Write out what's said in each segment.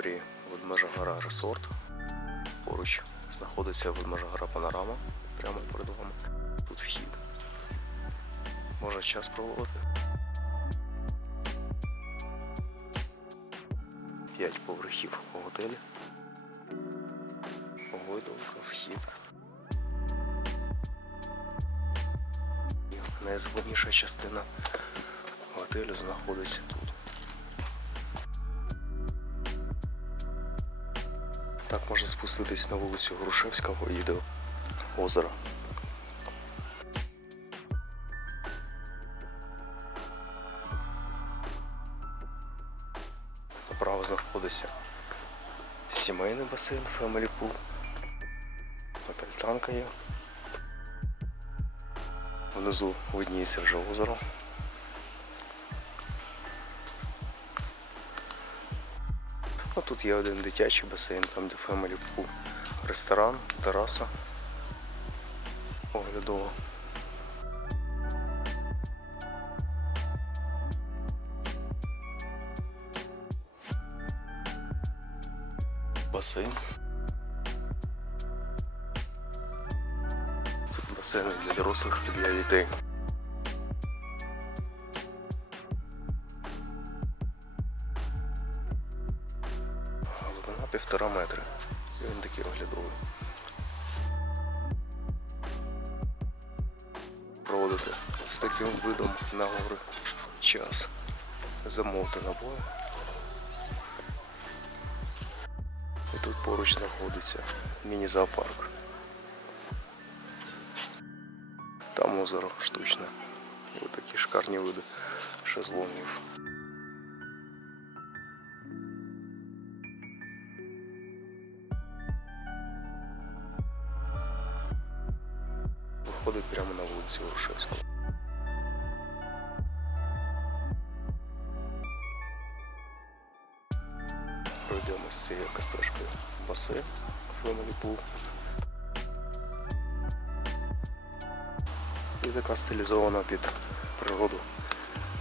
території Ведмежа Ресорт. Поруч знаходиться ведмежагра Панорама прямо перед вами. Тут вхід. Можна час проводити. П'ять поверхів у готелі. Гойдалка, вхід. І найзваніша частина готелю знаходиться тут. Так можна спуститись на вулицю Грушевського і до озера. Направо знаходиться сімейний басейн Family Pool. Альтанка є. Внизу видніється вже озеро. Тут є один дитячий басейн, там де Family Pool. Ресторан, тераса. Оглядово. Басейн. Тут басейн для дорослих і для дітей. Півтора метри. І він такий оглядовий. Проводити з таким видом на гори час. Замовити набої. І тут поруч знаходиться міні-зоопарк. Там озеро штучне. І такі шикарні види шезлонгів. Прямо на вулиці Грушевського. Пройдемось цією в басейн Family І така стилізована під природу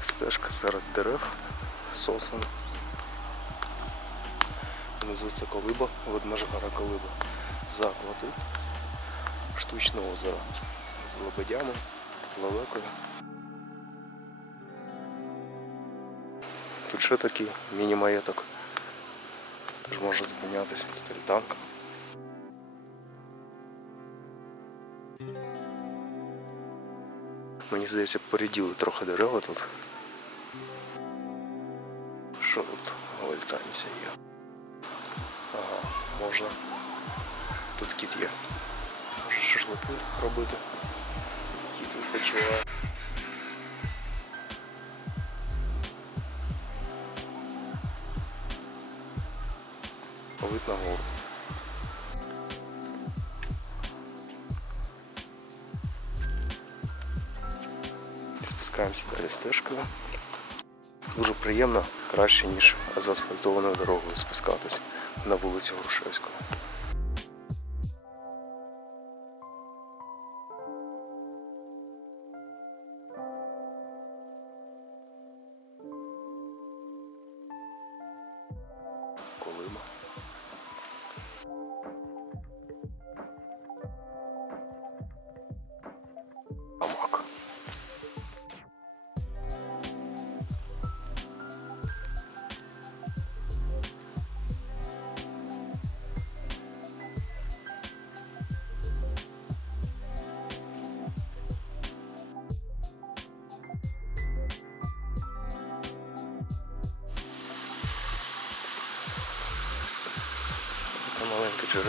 стежка серед дерев, сосен. Внизу це колиба, ведмежа гора колиба. Заклади, штучне озеро з лебедями, лелекою. Тут ще такий міні-маєток. Теж може зупинятися. Тут альтанка. Мені здається, поріділи трохи дерева тут. Що тут в є? Ага, можна. Тут кіт є. Може шашлики робити. Кіт відпочиває. Вид на гору. Спускаємося далі стежкою. Дуже приємно, краще, ніж заасфальтованою дорогою спускатися на вулицю Грушевського. Така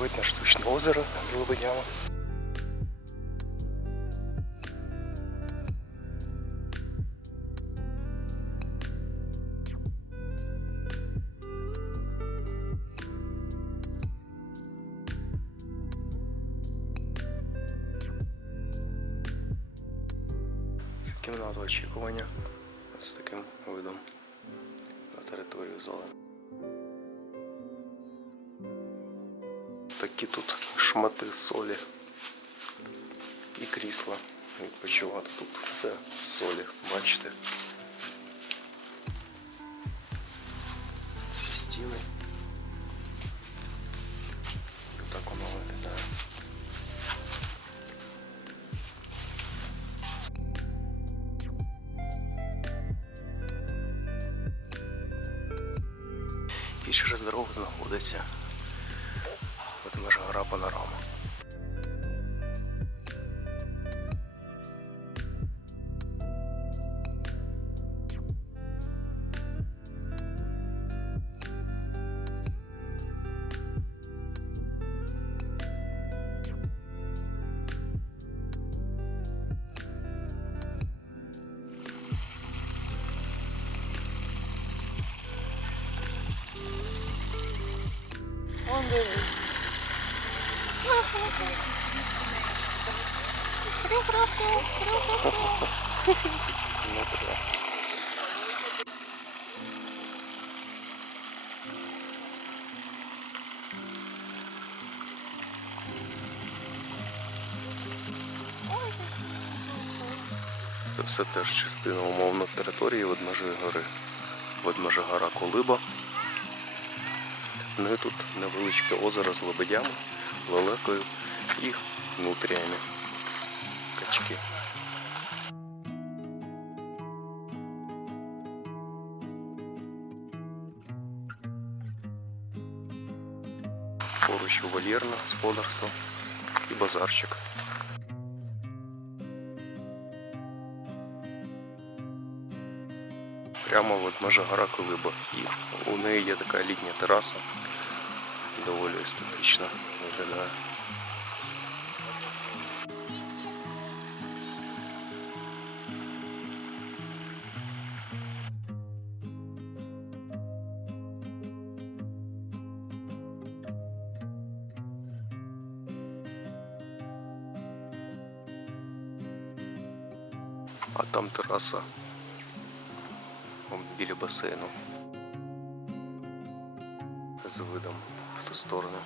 Вид на штучне озеро з лебедями. Кімната очікування з таким видом на територію зали. Такі тут шмати солі і крісла відпочивати. Тут все солі, бачите. Ці стіни. Так воно виглядає. І через дорогу знаходиться Ведмежа панорама. Це все теж частина умовно території Ведмежої гори. Ведмежа гора Колиба. Ну і тут невеличке озеро з лебедями, лелекою і нутріями. Качки. Поруч ювелірне господарство і базарчик. Прямо от межа гора Колиба. І у неї є така літня тераса. Доволі естетично виглядає. А там тераса біля басейну. З видом в ту сторону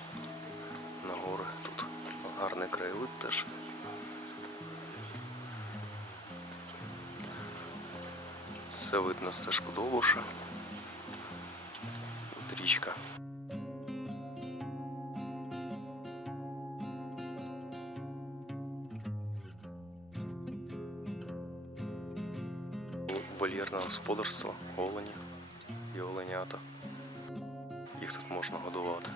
на гори. Тут гарний краєвид теж. Це видно стежку Довбуша. От річка. Вольєрне господарство, олені і оленята. Їх тут можна годувати.